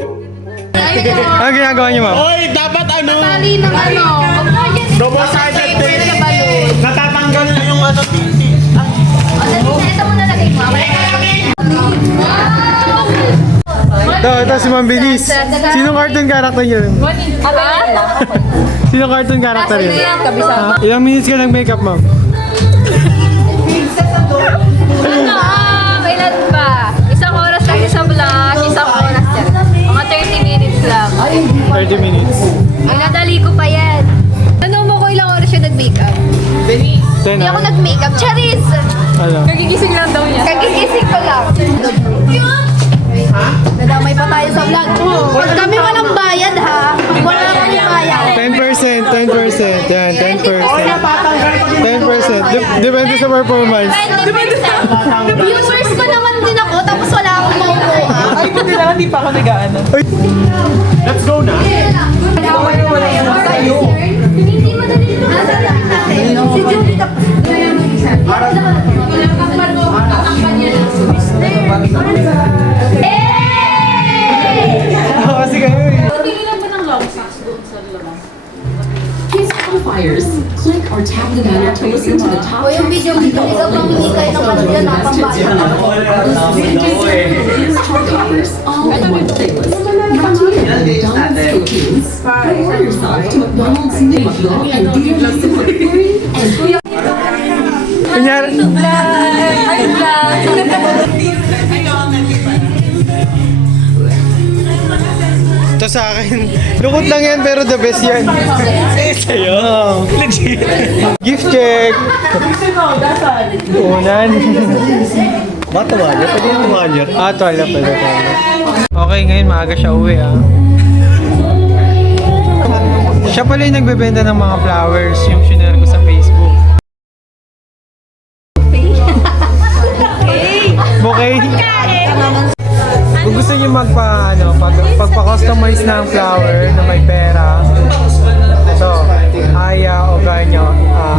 Ano ginagawa niyo, ma'am? Oy, dapat ano? Tali ng ano. Double-sided tape. Natatanggal na yung ano, titi. Ito mo nalagay mo. Ito si Ma'am Bilis. Sinong cartoon character niyo? Sinong cartoon character niyo? Ilang minutes ka nag-makeup, ma'am? Kailan ba? Isang oras lang sa vlog, isang oras yan. Mga 30 minutes lang. 30 minutes. Minadali ko pa yan. Tanong mo ko ilang oras siya nag-makeup? Hindi ako nag-makeup. Charis! Ano? Kagigising lang daw niya. Kagigising ko lang. Nadamay pa tayo sa vlog. Pag kami walang bayad ha. Wala kami bayad. 10%, 10%. Yan, 10%. 10%. Depende sa performance. 20%. Viewers ko naman din ako, tapos wala akong makukuha. Ay, buti lang, hindi pa ako nag-ano. Let's go na. Hindi madali ito. Si Julie tapos. Kasi kayo eh. Case qualifiers. Click or tap the banner to listen to the top O yung video mo, ikaw pang hindi kayo ng kanila na pambata. chart toppers all in one playlist. Brought to you by McDonald's Philippines. Reward yourself to McDonald's new McDonald's and DLG Singaporean and Kunyari, ito sa akin. Lukot lang yan pero the best yan. Sa'yo. Legit. Gift check. Unan. Ba, tuwalya? Pwede yung tuwalya. Tuwala pala. Okay, ngayon maaga siya uwi Siya pala yung nagbebenta ng mga flowers, yung shinare ko sa Facebook. Bouquet? Kung gusto niyo pagpa-customize ng flower na may pera, ito, Aya Oganyo,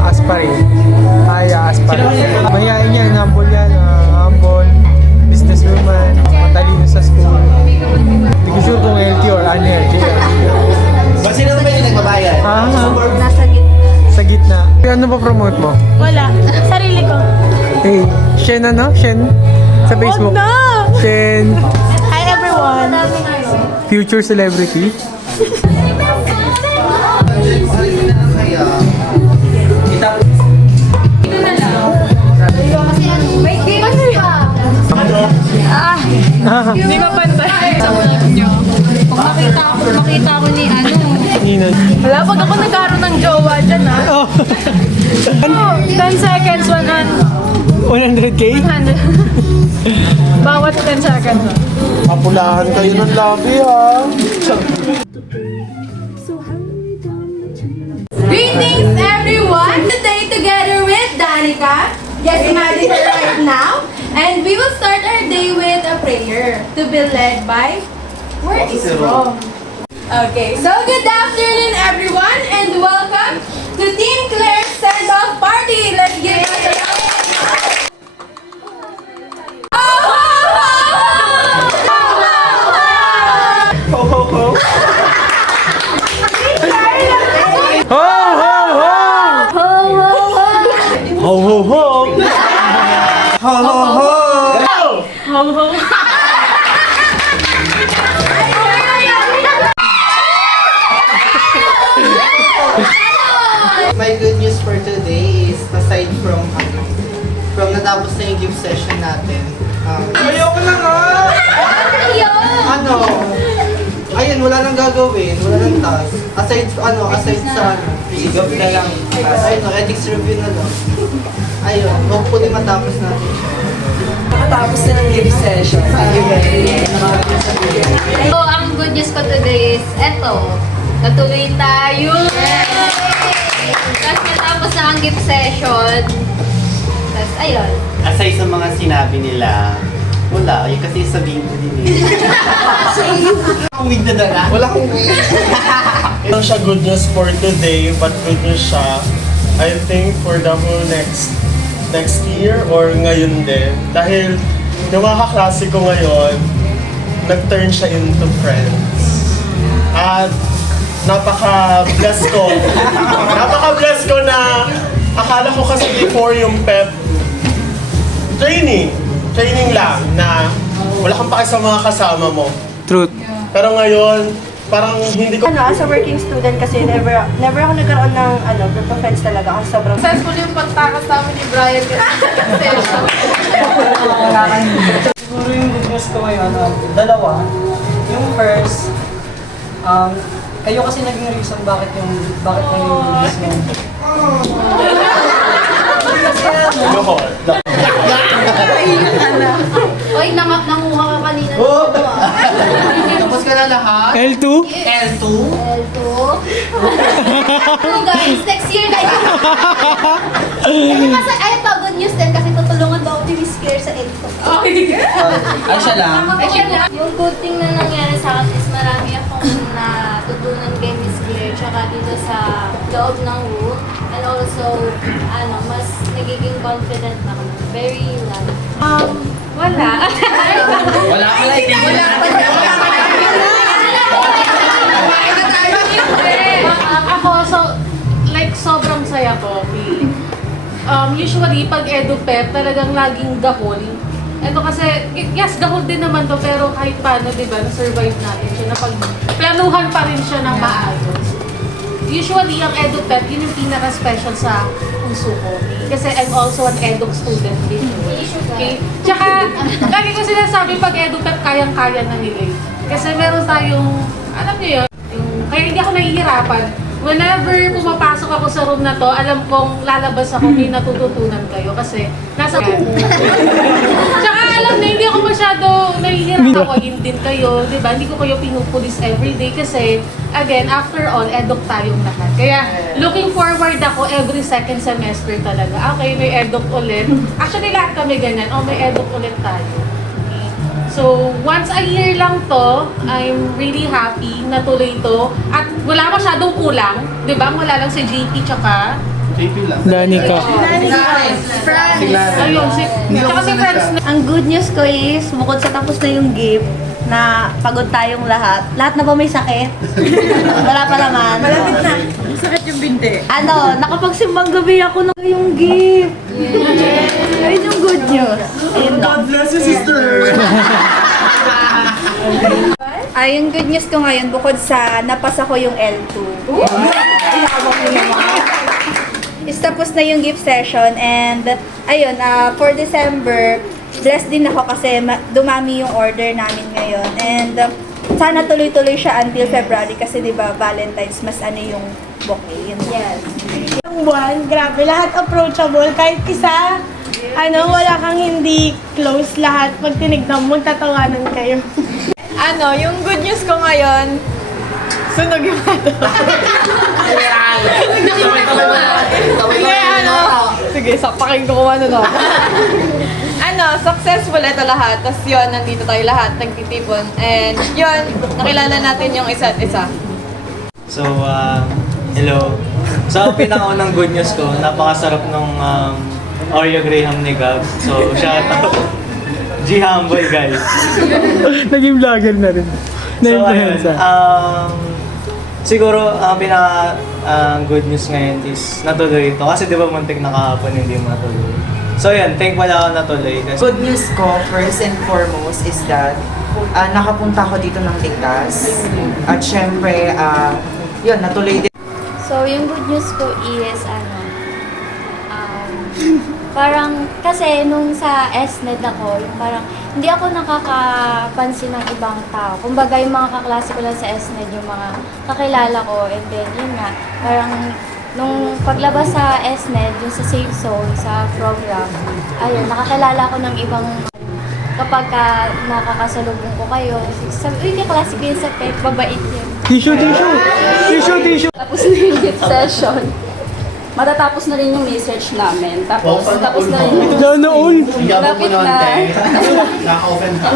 Aspirin. Aya Aspirin. Mayayain yan, humble, businesswoman, matalino sa school. Hindi ko sure kung healthy or unhealthy. Ba't sino naman yung nagbabayad? Nasa gitna. Sa gitna. Ano pa promote mo? Wala. Sarili ko. Hey, Shen ano? Shen? Sa Facebook? no! Shen, Hi everyone. future celebrity. May games pa. Hindi ba pantay? Sa vlog nyo. Kung makita ko ni ano. Ninan. Wala, pag ako nagkaroon ng jowa dyan ha. Oh, 10 seconds, 100K? 100. Bawat 10 seconds. Mapulahan kayo ng labi, ha? Greetings everyone! Today together with Danica. Yes, imagine her right now. And we will start our day with a prayer to be led by where is Rome. Okay, so good afternoon everyone and welcome to Team Claire's send-off party. Let's give it a round of applause. Ho, ho, ho. Ho, ho, ho! Ho, ho, ho! Ho, ho, ho. Ho, ho. My good news for today is aside from natapos na yung gift session natin. Ayoko na nga! Ayun, wala nang gagawin, wala nang task. Aside sa sigap na lang. Ethics review na lang. Ayun, hopefully matapos natin siya. Tapos na ng gift session. So, ang good news ko today is eto. Natuloy tayo! Tapos matapos na ang gift session. Tapos, ayun. Aside sa mga sinabi nila, wala. Yung kasi sabihin ko din eh. Wig na dala? Wala akong wig. Hindi siya good news for today, but good news siya, I think, for the whole next year or ngayon din. Dahil yung mga kaklase ko ngayon, nag-turn siya into friends. At napaka-bless ko na akala ko kasi before yung pep training lang na wala kang pake sa mga kasama mo. Truth. Pero ngayon, parang hindi ko As a working student kasi never ako nagkaroon ng group of friends talaga kasi sobrang Successful yung pagtakas namin ni Brian kasi session. Siguro yung good news ko ngayon, dalawa. Yung first, kayo kasi naging reason bakit naging good news mo. Oy, nanguha ka kanina. Tapos ka na lahat? L2? L2? L2. Guys, next year na yun. Kasi ay pa good news din kasi tutulungan daw ni Miss Claire sa L2. Ay, siya lang? Yung good thing na nangyari sa akin is marami akong natutunan kay Miss Claire tsaka dito sa loob ng room. And also, mas nagiging confident ako. Very light. Wala. Wala pala, hindi mo na. Ako, sobrang saya ko. Usually, pag EduPep, talagang laging gahol. Ito kasi, yes, gahol din naman to, pero kahit paano, di ba, na-survive natin siya, napag-planuhan pa rin siya ng maayos. Usually, ang EduPep, yun yung pinaka-special sa puso ko. Kasi I'm also an Edu student din. Okay? Tsaka, lagi ko sinasabi, pag EduPep, kayang-kaya na nila. Kasi meron tayong, alam niyo yun, kaya hindi ako nahihirapan. Whenever pumapasok ako sa room na to, alam kong lalabas ako, may natututunan kayo kasi nasa Tsaka alam na hindi ako masyado nahihirap tawain din kayo, di ba? Hindi ko kayo pinupulis everyday kasi, again, after all, eduk tayong lahat. Kaya looking forward ako every second semester talaga. Okay, may eduk ulit. Actually, lahat kami ganyan. May eduk ulit tayo. So, once a year lang to, I'm really happy na tuloy to. At wala masyadong kulang, di ba? Wala lang si JP tsaka... JP lang. Danica. Ayun, tsaka si friends na... Ang good news ko is, bukod sa tapos na yung game, na pagod tayong lahat. Lahat na ba may sakit? Wala pa naman. Malapit na. Sakit yung binte. Nakapagsimbang gabi ako ng yung gift. Ayun yung good news. Ayun God bless you, sister! Yung good news ko ngayon, bukod sa napasa ko yung L2. Is tapos na yung gift session and ayun, for December, blessed din ako kasi dumami yung order namin ngayon. And sana tuloy-tuloy siya until February kasi 'di ba Valentine's mas yung bouquet. Yes. Yung buwan, grabe, lahat approachable. Kahit isa, wala kang hindi close lahat. Pag tinignan mo, tatawanan kayo. Yung good news ko ngayon, sunog yung Sige, sakpakin ko kung ano. Successful ito lahat. Tapos yun, nandito tayo lahat, nagtitipon. And yun, nakilala natin yung isa't isa. So, hello. So, ang pinakaunang good news ko, napakasarap nung Oreo Graham ni Gab. So, shout out. G-Humble, guys. Naging vlogger na rin. So, ayun. Siguro, ang pinaka good news ngayon is natuloy ito. Kasi di ba muntik na kahapon hindi matuloy. So, yun. Thankful ako natuloy. Kasi Good news ko, first and foremost, is that nakapunta ako dito ng ligtas. At syempre, yun, natuloy din. So, yung good news ko is, parang, kasi nung sa SNED ako, yung parang, hindi ako nakakapansin ng ibang tao. Kumbaga, yung mga kaklase ko lang sa SNED, yung mga kakilala ko, and then, yun nga, parang, nung paglabas sa SNED, yung sa Safe Zone, sa program, ayun, nakakilala ko ng ibang kapag nakakasalubong ko kayo, sabi, uy, kaklase ko yun sa PEP, babait yun. Tissue. Tapos na yung gift session. Matatapos na rin yung research namin. Tapos na rin yung... Sana all. Lapit na. Naka-open ka.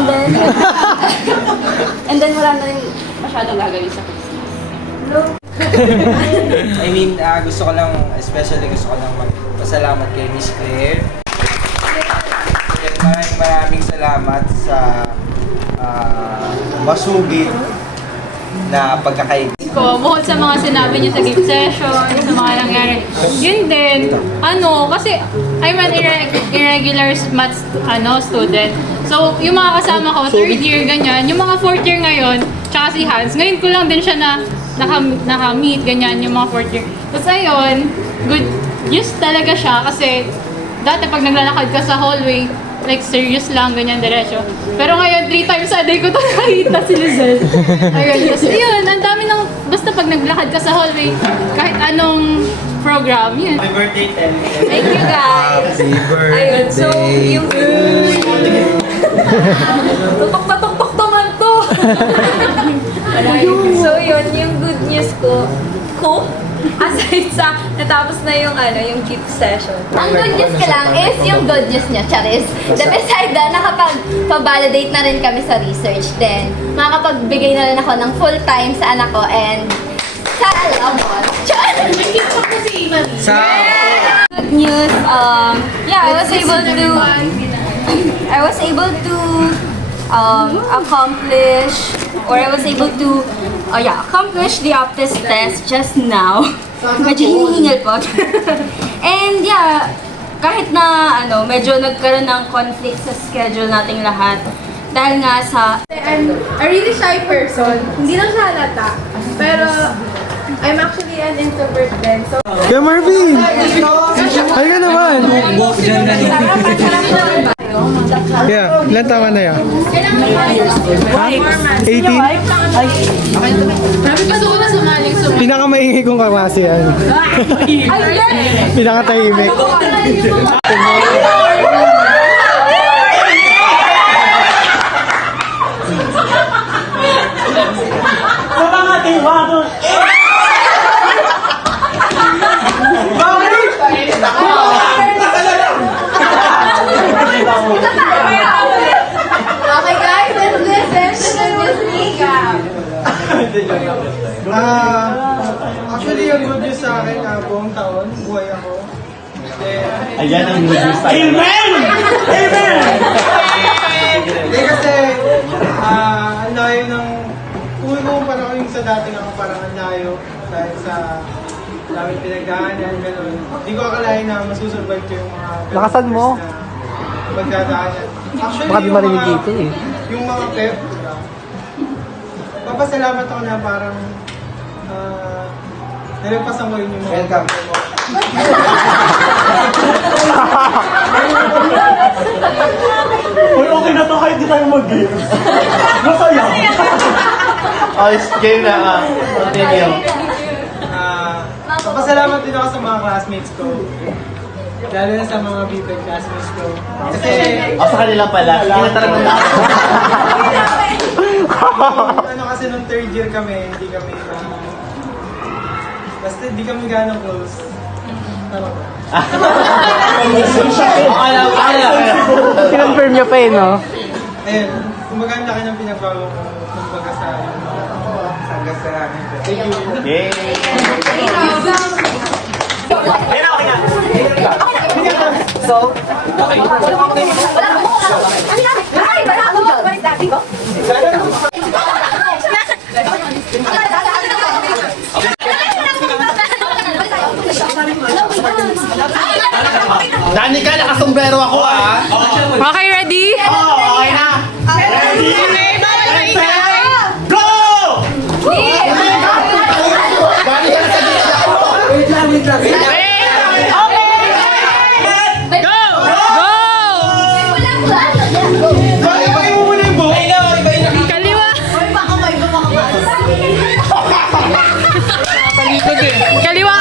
And then wala na rin masyadong gagawin sa Christmas. Gusto ko lang magpasalamat kay Miss Claire. Maraming salamat sa masugid na pagkakaibigan. Ko, bukod sa mga sinabi niyo sa gift session, sa mga nangyari, yun din, kasi I'm an irregular math student. So, yung mga kasama ko, third year, ganyan, yung mga fourth year ngayon, tsaka si Hans, ngayon ko lang din siya na naka-meet, ganyan, yung mga fourth year. Tapos ayun, good news talaga siya kasi dati pag naglalakad ka sa hallway, like serious lang, ganyan, diretso. Pero ngayon, 3 times a day ko ito nakita si Lizelle. Ayun, kasi yun, ang dami ng, basta pag naglakad ka sa hallway, kahit anong program, yun. Happy birthday, Tel. Thank you guys! Happy birthday. Ayun, so, yung... Tutok na tuktok naman to! So yun, yung good news ko, aside sa natapos na yung yung gift session. Ang good news ko lang is yung good news niya, Charis. Then beside that, nakapag-validate na rin kami sa research. Then, makapagbigay na rin ako ng full-time sa anak ko and sa alamon. Good news, I was able to accomplish the Optus test just now. Medyo hinihingal po. And yeah, kahit na medyo nagkaroon ng conflict sa schedule nating lahat. Dahil nga sa... I'm a really shy person. Hindi lang siya halata. Pero I'm actually an introvert din. So, Kuya Marvin! Ay ka naman! Yeah, ilan tama na yan? Ha? 18? Gusto ko na sumaling Pinakamaingay kong kaklase yan. Pinakatahimik. okay guys, let's listen to the news recap. Actually, yung good news sa akin, buong taon, buhay ako. Ayan ang good news tayo. Amen! Amen! Hindi kasi, ang layo ng, kung ikukumpara ko yung sa dating ako, parang ang layo dahil sa daming pinagdaanan, gano'n. Hindi ko akalain na masusurvive ko yung mga lakasan mo na magdadaanan. Actually, baka yung mga dito eh. Yung mga pep, papasalamat ako na parang nalagpasan ko yun yung mga welcome. Uy, okay na to kahit di tayo mag-games. Masaya. Game na. Continue. Papasalamat din ako sa mga classmates ko. Lalo na sa mga BPED classmates ko. Kasi... Sa kanila pala. Kinatara mo na. Kasi nung third year kami, hindi kami basta hindi kami gano'ng close. Tama ba? Kinonfirm niya pa no? Ayun, kumbaga ang laki ng pinagbago ko kumbaga sa hanggang sa amin. Thank you. Yay! So, Danica, nakasombrero ako Okay, ready? Okay na! Ready? Go! Danica, Wait lang. Kaliwa.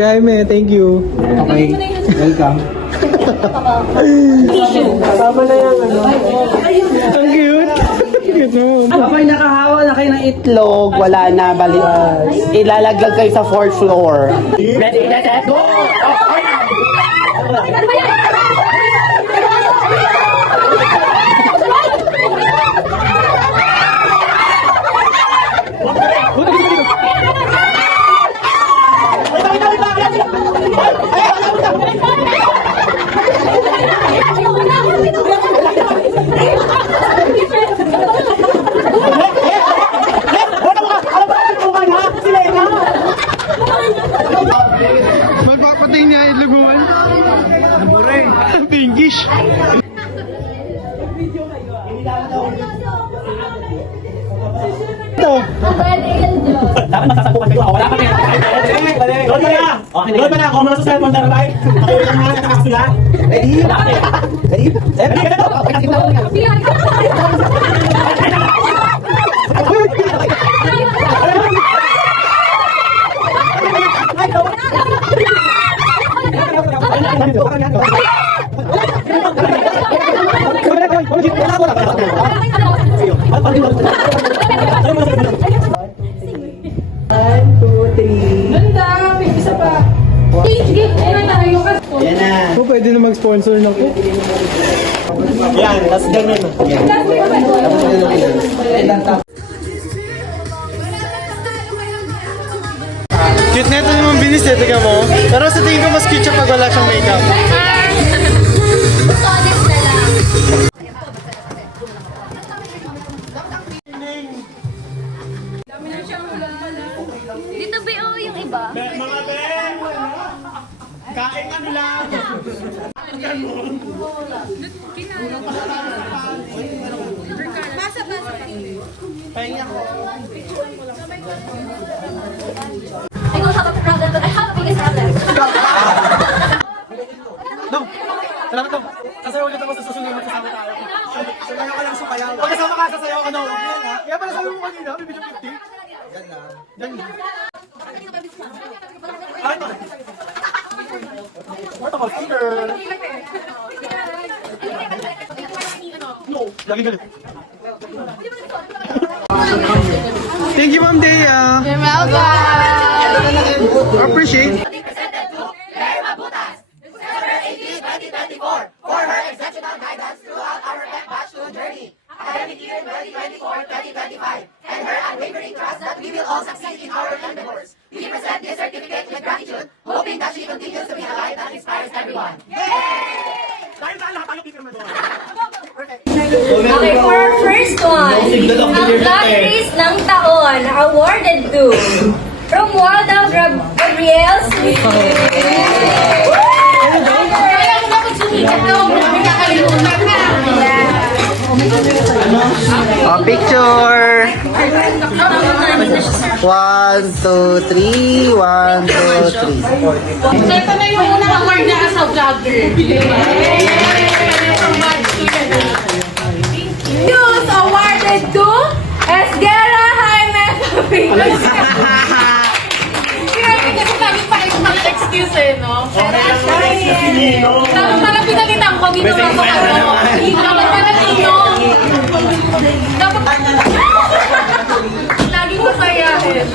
Jaime, thank you. Okay, welcome. Tama na yan, ano? Ang cute. Cute mo. Kapag nakahawa na kayo ng itlog, wala na, bali. Ilalaglag kayo sa 4th floor. Ready, set, go! Magpapatay niya itluguan. Naburay. Pinkish. Ito. Dapat masasabukan kayo. Wala pa rin. Doon pa na. Doon pa na. Kung nasa cellphone na right. Pakita lang mga nakakasula. Ready? Ready? Ready? Oh, pwede na mag-sponsor ng cook. Yan, tas ganun. Cute na ito naman binis eh, tingnan mo. Pero sa tingin ko mas cute siya pag wala siyang makeup. Dito ba yung iba? Mga be! Kain ano lang! Pasa. Pahinga ko. I don't have a problem, but I have a biggest problem. Dong! Salamat Dong! Sasayaw ulit ako sa susunod na kasama tayo. Sasayaw ka lang sa kayaw. Pag kasama ka, sasayaw ka na. Kaya pala sabi mo kanina, may video 50. Yan na. Yan na. Ay, ito. What about Peter? No, lagi galit. Thank you, Ma'am Dea. You're welcome. Appreciate. Okay, for our first one, ang God Race ng Taon, awarded to Romualdo Gabriel Smith. Picture! 1, 2, 3. 1, 2, 3. So ito na yung unang award niya as a vlogger. News awarded to Esguerra Jaime Fabinos. Grabe kasi sabi pa rin mga excuse eh, no? Dapat pala pinalitan ko, ginawa ko ano. Dapat pala dito. Dapat laging masayahin.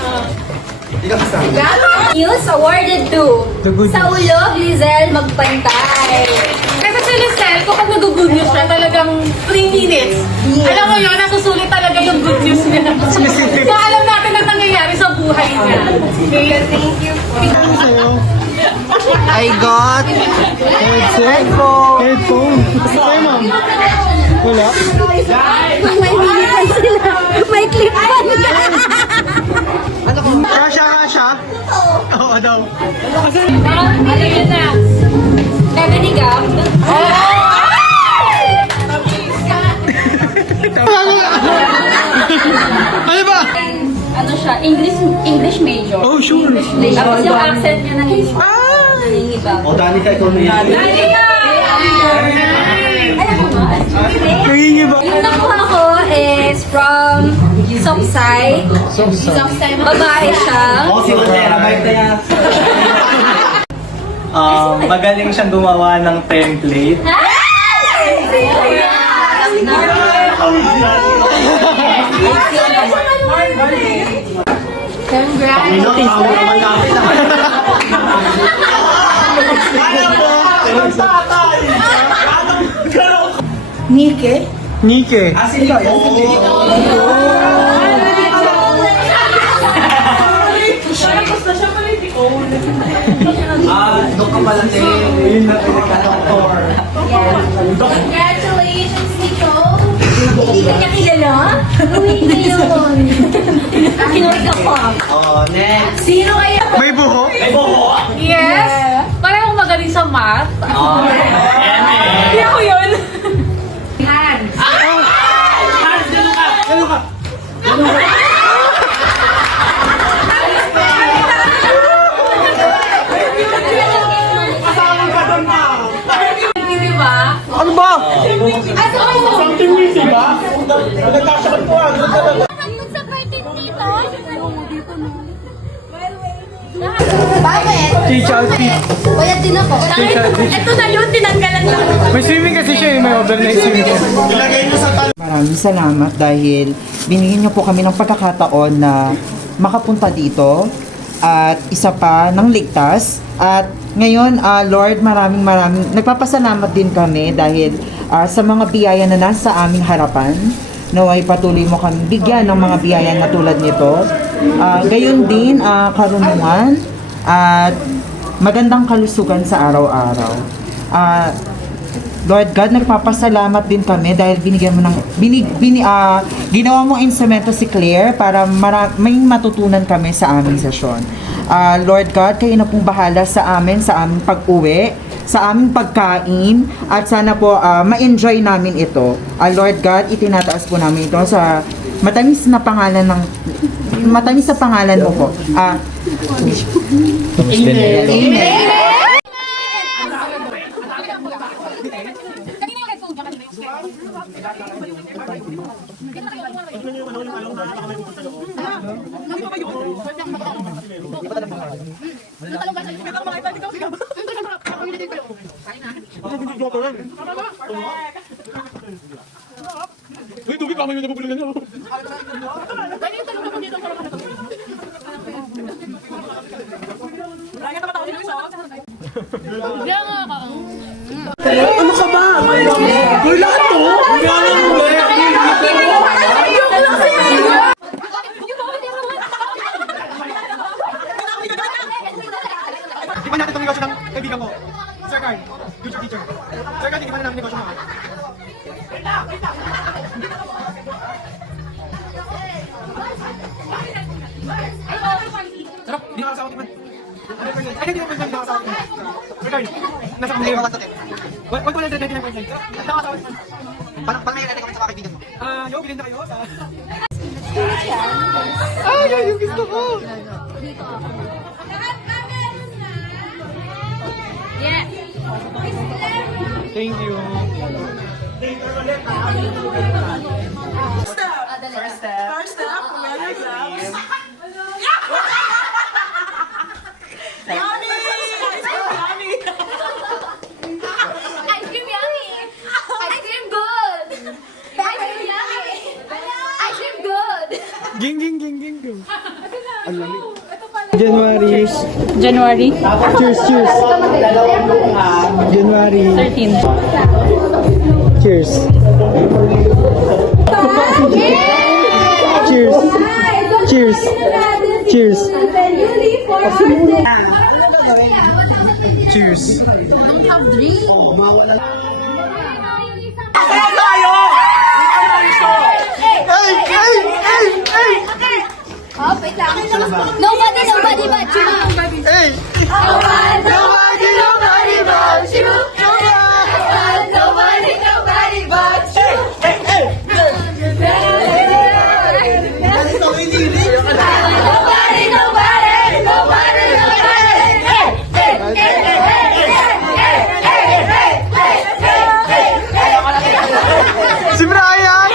News awarded to Saulo Glizel Magpantay. Kasi si Lizelle, kapag nag-good news siya, talagang 3 minutes. Alam mo yun, nasusulit talaga yung good news niya. So alam natin ang nangyayari sa buhay niya. Okay, thank you. I got headphone. Headphone. Kasi kayo, Ma'am. Wala. May militan sila. May clip on ka. Kasha. Oo daw. Ano yun na? Ebony Gap. Ano ba? Ano siya? English major. Oh, sure. Tapos yung accent niya nangingibaw. O, Danica, ikaw na yan. Nangingiba. Yung nakuha ko is from Soksay. Babae siya. O, si Montera, bike na yan. Magaling siyang gumawa ng template. Nike. Doon ka pala, te. Yun na pinagka-doktor. Congratulations, Nicole! Hindi ka niya kilala? Uy, ngayon. Kinulit ako. Oh, next. Sino kaya? May buho? May buho. Yes! Parang magaling sa math. Oh, Hindi ako yun. Hans. Di ba? Ano ba? Something easy ba? Nagkasakot ko ah. Sa birthday dito? Bakit? Teacher outfit. Bayad din ako. Ito na yun, tinanggalan lang. May swimming kasi siya, may overnight swimming. Ilagay nyo sa talo. Maraming salamat dahil binigyan niyo po kami ng pagkakataon na makapunta dito at isa pa ng ligtas. At ngayon, Lord, maraming nagpapasalamat din kami dahil sa mga biyaya na nasa aming harapan. Naway patuloy mo kami bigyan ng mga biyaya na tulad nito. Gayon din, karunungan at magandang kalusugan sa araw-araw. Lord God, nagpapasalamat din kami dahil binigyan mo ng ginawa mong instrumento si Claire para may matutunan kami sa aming sesyon. Lord God, kayo na pong bahala sa aming pag-uwi, sa aming pagkain, at sana po ma-enjoy namin ito. Lord God, itinataas po namin ito sa matamis na pangalan mo po. Amen. Amen. Uy, tubig pa, may nabubulugan nyo. Ano ka ba? Uy, lahat to? Di ba natin itong negosyo ng kaibigan ko? Sir Carl, future teacher. Sir Carl, di ba na namin negosyo mga? Sarap, di nakakasawa man. Ay, hindi naman nakakasawa man. Sir Carl, nasa kami ngayon. 1,139.9. Nakakasawa man. Paano ngayon natin kami sa mga kaibigan mo? Yo, bilhin na kayo sa... Ay, yung gusto ko! Yes. Thank you. First step. Ice cream yummy. Ice cream good. Ice cream yummy. Ice cream good. Ging. Ang lamig. January. Cheers. January 13. Cheers. Cheers. Don't have drink. Oh, wait lang. Nobody but you. Hey! Nobody but you. Nobody but you. Si Brian!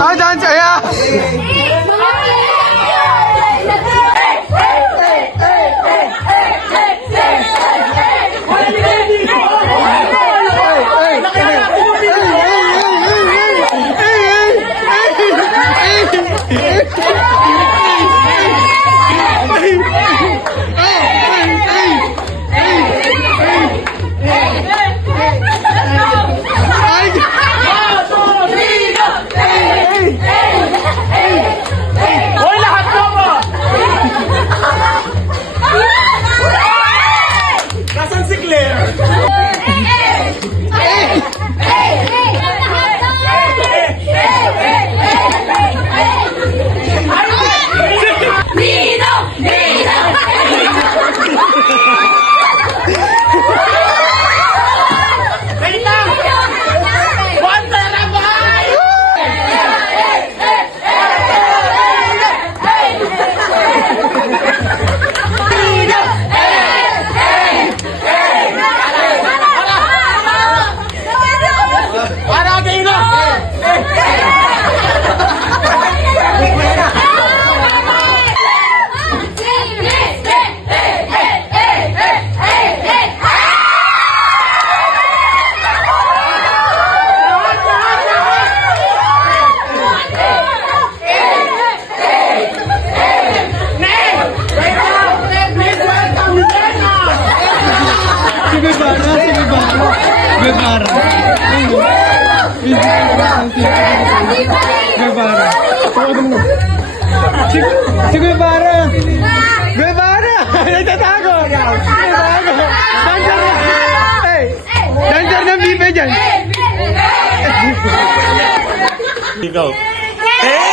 Ah, dance, ayan! Nasaan si Claire? Si Guevara! Guevara! Nagtatago! Nagtatago! Dancer na! Hey! Dancer ng bibe dyan! Ikaw. Eh!